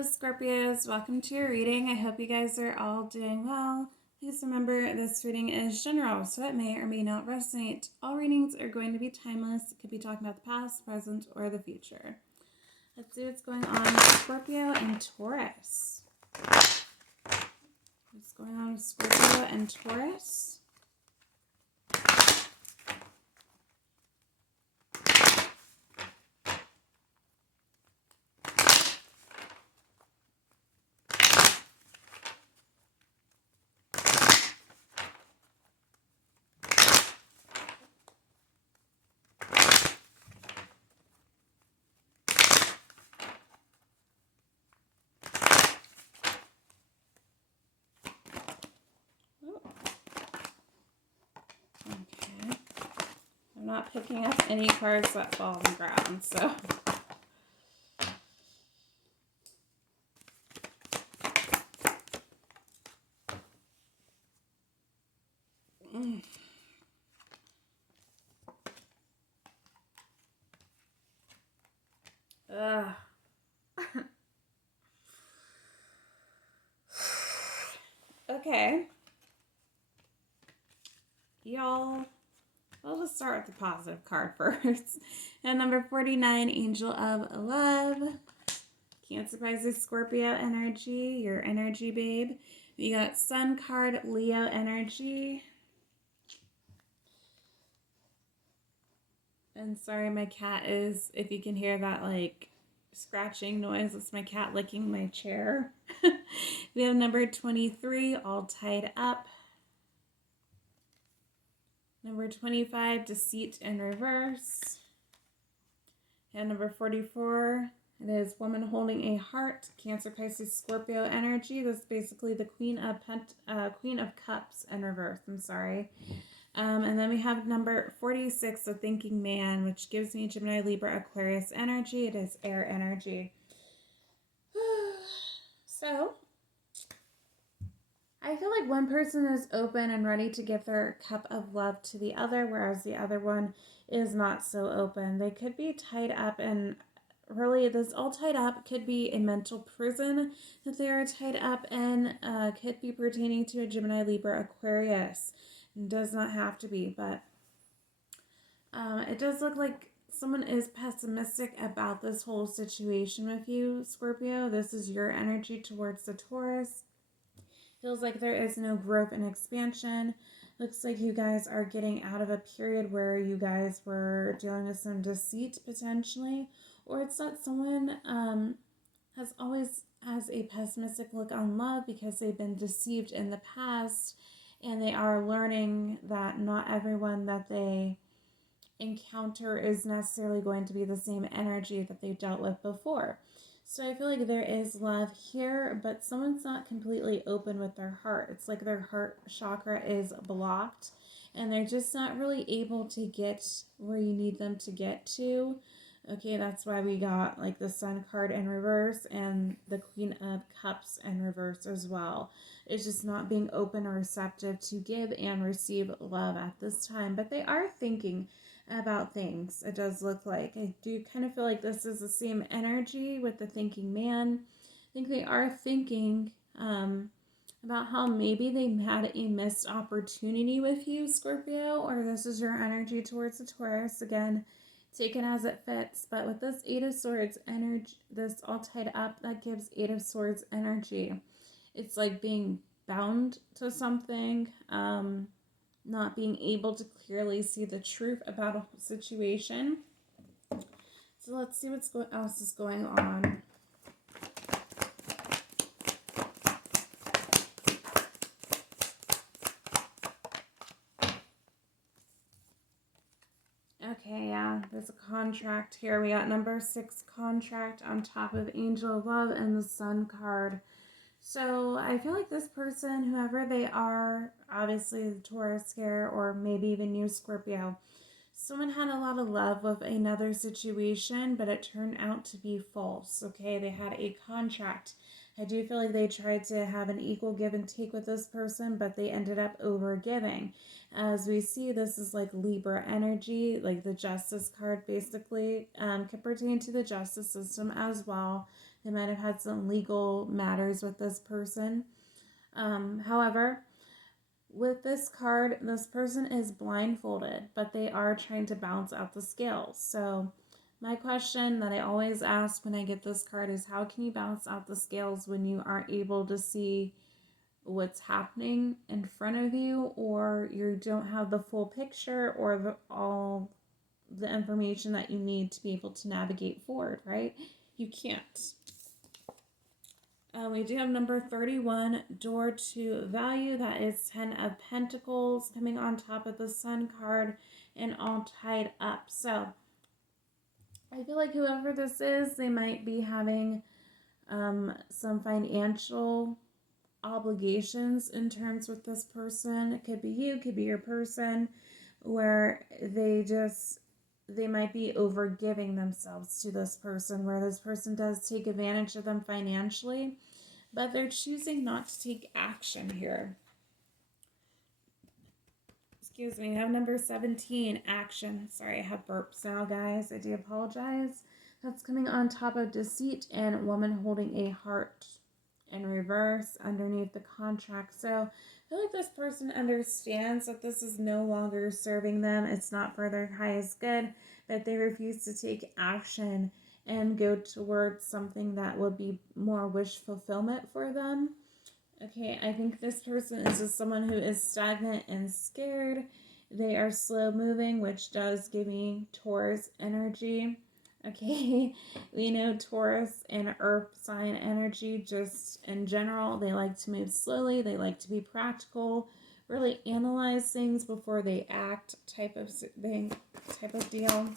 Hello Scorpios, welcome to your reading. I hope you guys are all doing well. Please remember this reading is general, so it may or may not resonate. All readings are going to be timeless. It could be talking about the past, present, or the future. Let's see what's going on with Scorpio and Taurus. What's going on with Scorpio and Taurus? Okay. I'm not picking up any cards that fall on the ground, so... Okay. Y'all, I'll just start with the positive card first. And number 49, Angel of Love. Cancer, Pisces, Scorpio energy, your energy, babe. We got Sun card, Leo energy. And sorry, my cat is, if you can hear that, like, scratching noise, it's my cat licking my chair. We have number 23, all tied up. Number 25, Deceit in reverse. And number 44, it is Woman Holding a Heart, Cancer, Pisces, Scorpio energy. That's basically the Queen of Cups in reverse. I'm sorry. And then we have number 46, the Thinking Man, which gives me Gemini, Libra, Aquarius energy. It is air energy. So, I feel like one person is open and ready to give their cup of love to the other, whereas the other one is not so open. They could be tied up, and really this all tied up could be a mental prison that they are tied up in, could be pertaining to a Gemini, Libra, Aquarius. It does not have to be, but it does look like someone is pessimistic about this whole situation with you, Scorpio. This is your energy towards the Taurus. Feels like there is no growth and expansion. Looks like you guys are getting out of a period where you guys were dealing with some deceit potentially. Or it's that someone has a pessimistic look on love because they've been deceived in the past. And they are learning that not everyone that they encounter is necessarily going to be the same energy that they dealt with before. So I feel like there is love here, but someone's not completely open with their heart. It's like their heart chakra is blocked, and they're just not really able to get where you need them to get to. Okay, that's why we got like the Sun card in reverse and the Queen of Cups in reverse as well. It's just not being open or receptive to give and receive love at this time, but they are thinking about things. It does look like. I do kind of feel like this is the same energy with the Thinking Man. I think they are thinking about how maybe they had a missed opportunity with you, Scorpio, or this is your energy towards the Taurus. Again, taken as it fits, but with this Eight of Swords energy, this all tied up, that gives Eight of Swords energy. It's like being bound to something, not being able to clearly see the truth about a situation. So let's see what else is going on. Okay, yeah, there's a contract here. We got number 6 contract on top of Angel of Love and the Sun card. So I feel like this person, whoever they are, obviously the Taurus here, or maybe even you, Scorpio, someone had a lot of love with another situation, but it turned out to be false, okay? They had a contract. I do feel like they tried to have an equal give and take with this person, but they ended up over giving. As we see, this is like Libra energy, like the Justice card basically, could pertain to the justice system as well. They might have had some legal matters with this person. However, with this card, this person is blindfolded, but they are trying to balance out the scales. So my question that I always ask when I get this card is, how can you balance out the scales when you aren't able to see what's happening in front of you, or you don't have the full picture, or all the information that you need to be able to navigate forward, right? You can't. We do have number 31, door to value. That is 10 of Pentacles coming on top of the Sun card and all tied up. So I feel like whoever this is, they might be having some financial obligations in terms with this person. It could be you, it could be your person, where they might be over giving themselves to this person, where this person does take advantage of them financially, but they're choosing not to take action here. Excuse me, I have number 17, action. Sorry, I have burps now, guys. I do apologize. That's coming on top of deceit and woman holding a heart in reverse underneath the contract. So I feel like this person understands that this is no longer serving them. It's not for their highest good, but they refuse to take action and go towards something that would be more wish fulfillment for them. Okay, I think this person is just someone who is stagnant and scared. They are slow moving, which does give me Taurus energy. Okay, we know Taurus and Earth sign energy just in general. They like to move slowly. They like to be practical, really analyze things before they act type of deal.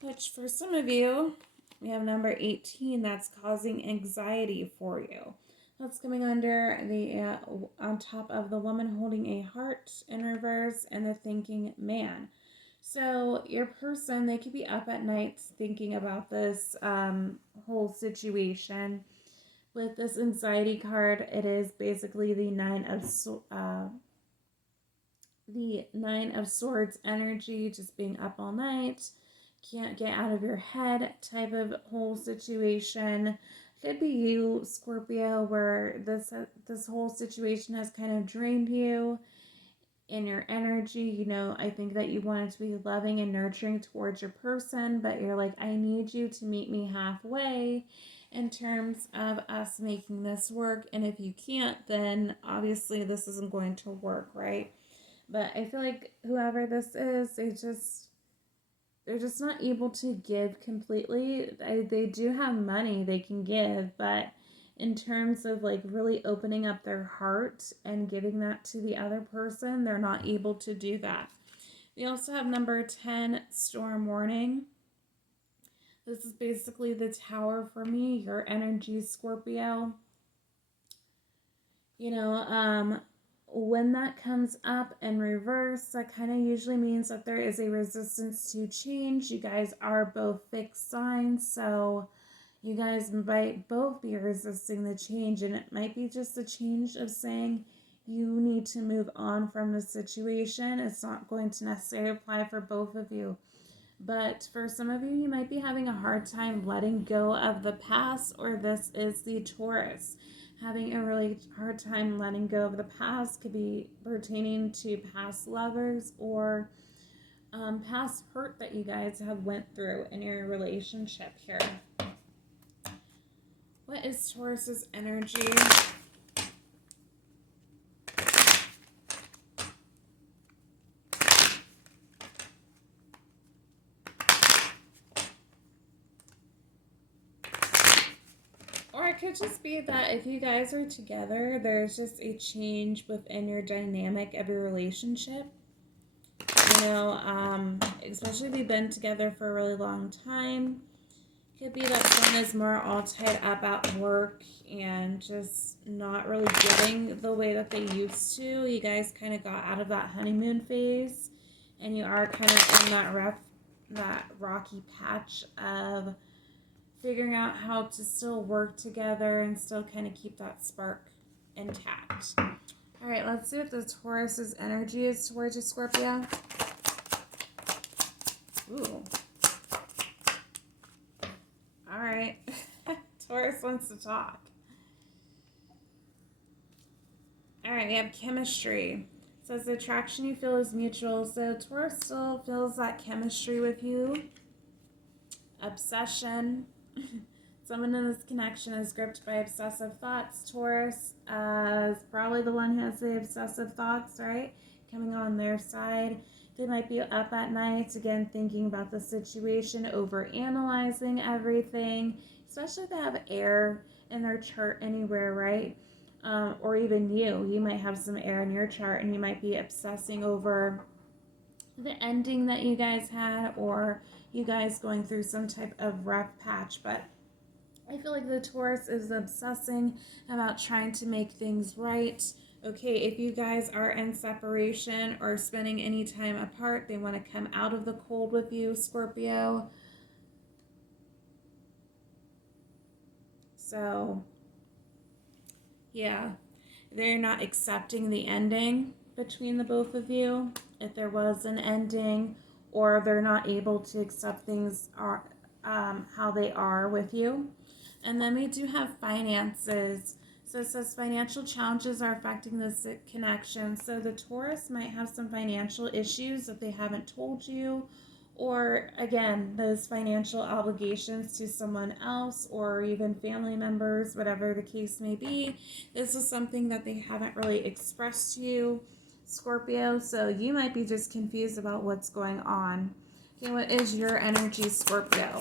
Which for some of you, we have number 18, that's causing anxiety for you. That's coming under the on top of the woman holding a heart in reverse and the thinking man. So your person, they could be up at night thinking about this whole situation. With this anxiety card, it is basically the Nine of Swords energy, just being up all night, can't get out of your head type of whole situation. Could be you, Scorpio, where this whole situation has kind of drained you in your energy. You know, I think that you wanted to be loving and nurturing towards your person, but you're like, I need you to meet me halfway in terms of us making this work. And if you can't, then obviously this isn't going to work, right? But I feel like whoever this is, they're just not able to give completely. They do have money they can give, but in terms of like really opening up their heart and giving that to the other person, they're not able to do that. We also have number 10, storm warning. This is basically the tower for me, your energy, Scorpio. You know, when that comes up in reverse, that kind of usually means that there is a resistance to change. You guys are both fixed signs, so you guys might both be resisting the change, and it might be just a change of saying you need to move on from the situation. It's not going to necessarily apply for both of you. But for some of you, you might be having a hard time letting go of the past, or this is the Taurus. Having a really hard time letting go of the past could be pertaining to past lovers or past hurt that you guys have went through in your relationship here. What is Taurus's energy? Or it could just be that if you guys are together, there's just a change within your dynamic of your relationship. You know, especially if you've been together for a really long time. Could be that someone is more all tied up at work and just not really giving the way that they used to. You guys kind of got out of that honeymoon phase, and you are kind of in that rocky patch of figuring out how to still work together and still kind of keep that spark intact. All right, let's see what the Taurus's energy is towards you, Scorpio. Ooh. All right. Taurus wants to talk. All right, we have chemistry. It says the attraction you feel is mutual. So Taurus still feels that chemistry with you. Obsession. Someone in this connection is gripped by obsessive thoughts. Taurus is probably the one who has the obsessive thoughts, right? Coming on their side. They might be up at night, again, thinking about the situation, over-analyzing everything, especially if they have air in their chart anywhere, right? Or even you might have some air in your chart and you might be obsessing over the ending that you guys had, or you guys going through some type of rough patch. But I feel like the Taurus is obsessing about trying to make things right. Okay, if you guys are in separation or spending any time apart, they want to come out of the cold with you, Scorpio. So, yeah, they're not accepting the ending between the both of you, if there was an ending, or they're not able to accept things are how they are with you. And then we do have finances. So it says financial challenges are affecting this connection. So the Taurus might have some financial issues that they haven't told you, or again, those financial obligations to someone else or even family members, whatever the case may be. This is something that they haven't really expressed to you, Scorpio. So you might be just confused about what's going on. Okay, what is your energy, Scorpio?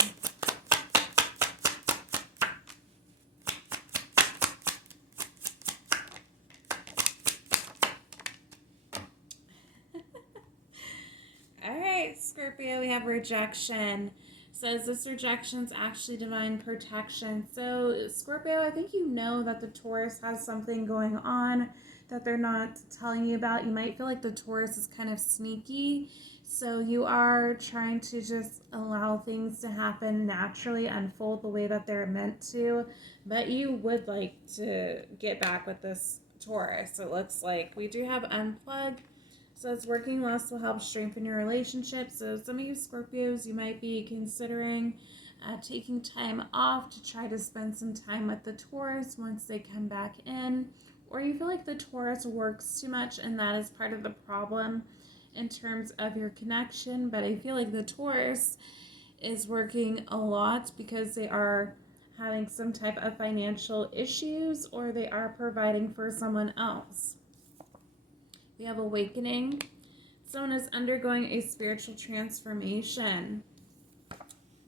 All right, Scorpio, we have rejection. Says this rejection is actually divine protection. So, Scorpio, I think you know that the Taurus has something going on that they're not telling you about. You might feel like the Taurus is kind of sneaky. So, you are trying to just allow things to happen naturally, unfold the way that they're meant to. But you would like to get back with this Taurus, it looks like. We do have unplug. So it's working less will help strengthen your relationship. So some of you Scorpios, you might be considering taking time off to try to spend some time with the Taurus once they come back in. Or you feel like the Taurus works too much and that is part of the problem in terms of your connection. But I feel like the Taurus is working a lot because they are having some type of financial issues or they are providing for someone else. We have awakening. Someone is undergoing a spiritual transformation.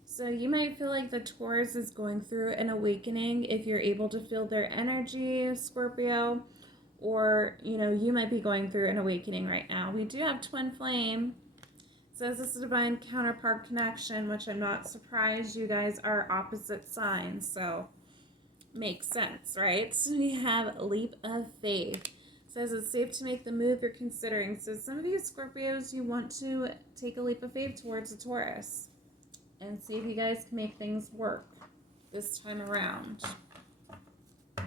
So you might feel like the Taurus is going through an awakening if you're able to feel their energy, Scorpio. Or, you might be going through an awakening right now. We do have twin flame. It says this is a divine counterpart connection, which I'm not surprised you guys are opposite signs. So makes sense, right? So we have leap of faith. Says it's safe to make the move you're considering. So some of you Scorpios, you want to take a leap of faith towards a Taurus and see if you guys can make things work this time around. All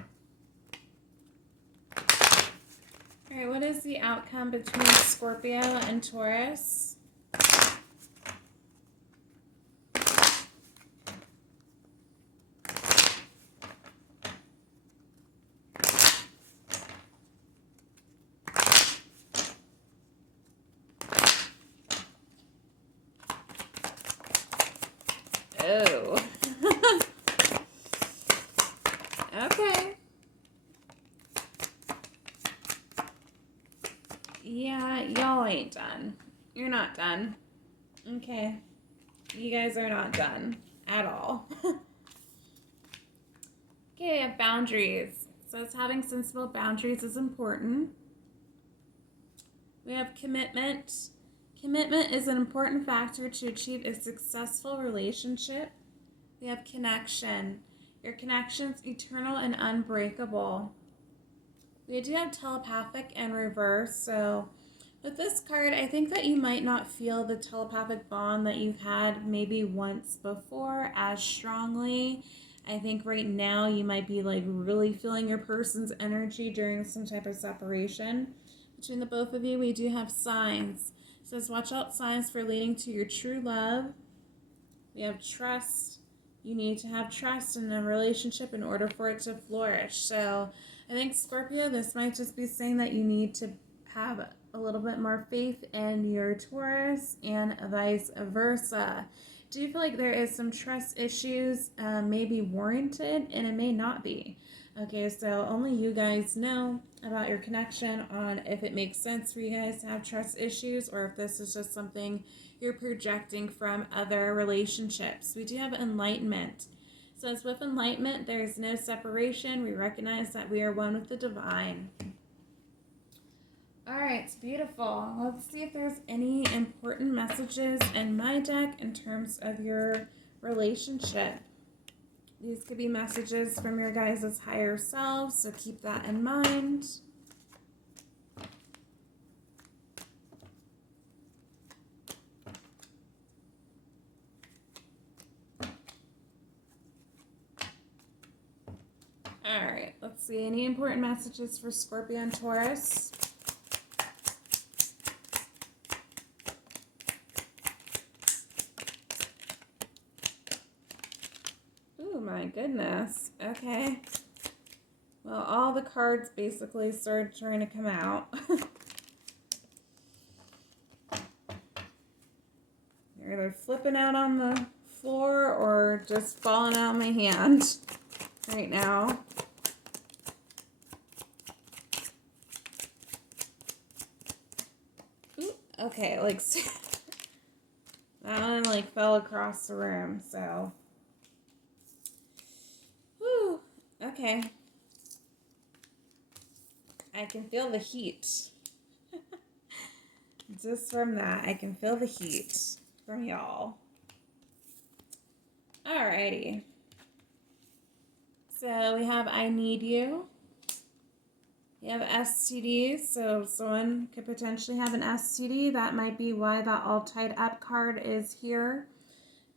right, what is the outcome between Scorpio and Taurus? Oh. Okay. Yeah, y'all ain't done. You're not done. Okay. You guys are not done at all. Okay, I have boundaries. So it's having sensible boundaries is important. We have commitment. Commitment is an important factor to achieve a successful relationship. We have connection. Your connection's eternal and unbreakable. We do have telepathic and reverse. So with this card, I think that you might not feel the telepathic bond that you've had maybe once before as strongly. I think right now you might be like really feeling your person's energy during some type of separation between the both of you. We do have signs. says, watch out signs for leading to your true love. We have trust. You need to have trust in a relationship in order for it to flourish. So I think, Scorpio, this might just be saying that you need to have a little bit more faith in your Taurus and vice versa. Do you feel like there is some trust issues maybe warranted, and it may not be? Okay, so only you guys know about your connection on if it makes sense for you guys to have trust issues or if this is just something you're projecting from other relationships. We do have enlightenment. So as with enlightenment, there is no separation. We recognize that we are one with the divine. All right, beautiful. Let's see if there's any important messages in my deck in terms of your relationship. These could be messages from your guys' higher selves, so keep that in mind. All right, let's see. Any important messages for Scorpio and Taurus? Oh my goodness. Okay. Well, all the cards basically started trying to come out. They're either flipping out on the floor or just falling out of my hand right now. Ooh, okay, like that one like fell across the room, so. Whew, okay. I can feel the heat. Just from that, I can feel the heat from y'all. Alrighty. So we have I need you. We have STDs, so someone could potentially have an STD. That might be why that all tied up card is here.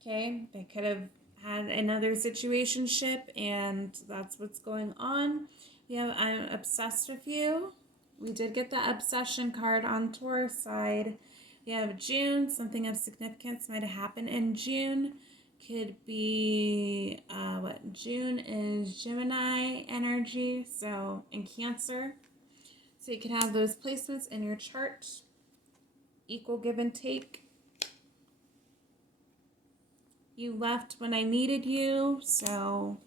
Okay, they could have had another situationship and that's what's going on. We have I'm obsessed with you. We did get the obsession card on Taurus side. We have June. Something of significance might have happened in June. Could be, June is Gemini energy, so in Cancer. So you could have those placements in your chart. Equal give and take. You left when I needed you, so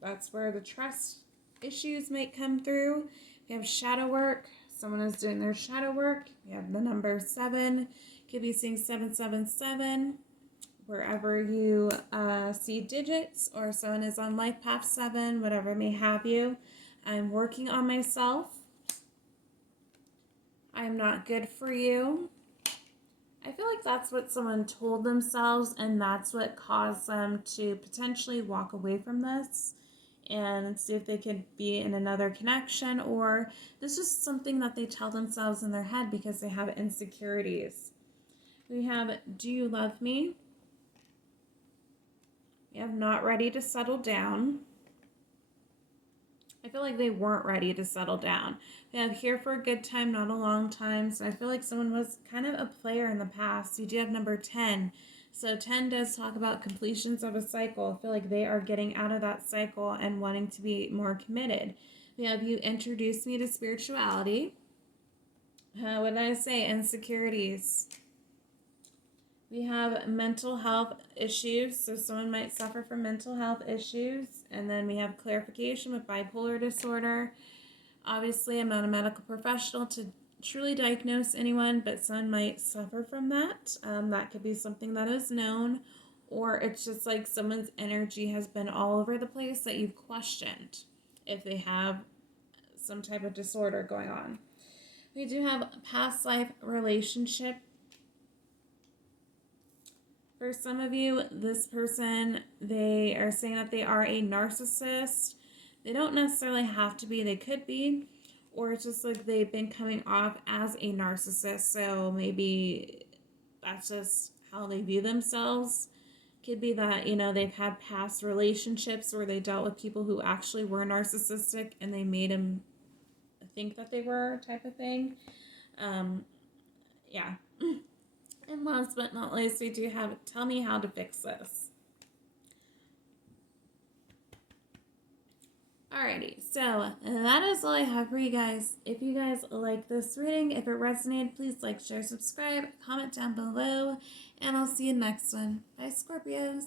that's where the trust issues might come through. We have shadow work. Someone is doing their shadow work. We have the number 7. Could be seeing 777 wherever you see digits, or someone is on life path 7, whatever may have you. I'm working on myself. I am not good for you. I feel like that's what someone told themselves, and that's what caused them to potentially walk away from this and see if they could be in another connection, or this is something that they tell themselves in their head because they have insecurities. We have do you love me? We have not ready to settle down. I feel like they weren't ready to settle down. We have here for a good time, not a long time. So I feel like someone was kind of a player in the past. You do have number 10. So 10 does talk about completions of a cycle. I feel like they are getting out of that cycle and wanting to be more committed. We have you introduce me to spirituality. What did I say? Insecurities. We have mental health issues, so someone might suffer from mental health issues. And then we have clarification with bipolar disorder. Obviously, I'm not a medical professional to truly diagnose anyone, but someone might suffer from that. That could be something that is known, or it's just like someone's energy has been all over the place that you've questioned if they have some type of disorder going on. We do have past life relationship. For some of you, this person, they are saying that they are a narcissist. They don't necessarily have to be, they could be, or it's just like they've been coming off as a narcissist, so maybe that's just how they view themselves. Could be that, they've had past relationships where they dealt with people who actually were narcissistic and they made them think that they were, type of thing. Yeah. And last but not least, we do have Tell Me How to Fix This. Alrighty, so that is all I have for you guys. If you guys like this reading, if it resonated, please like, share, subscribe, comment down below, and I'll see you next one. Bye, Scorpios.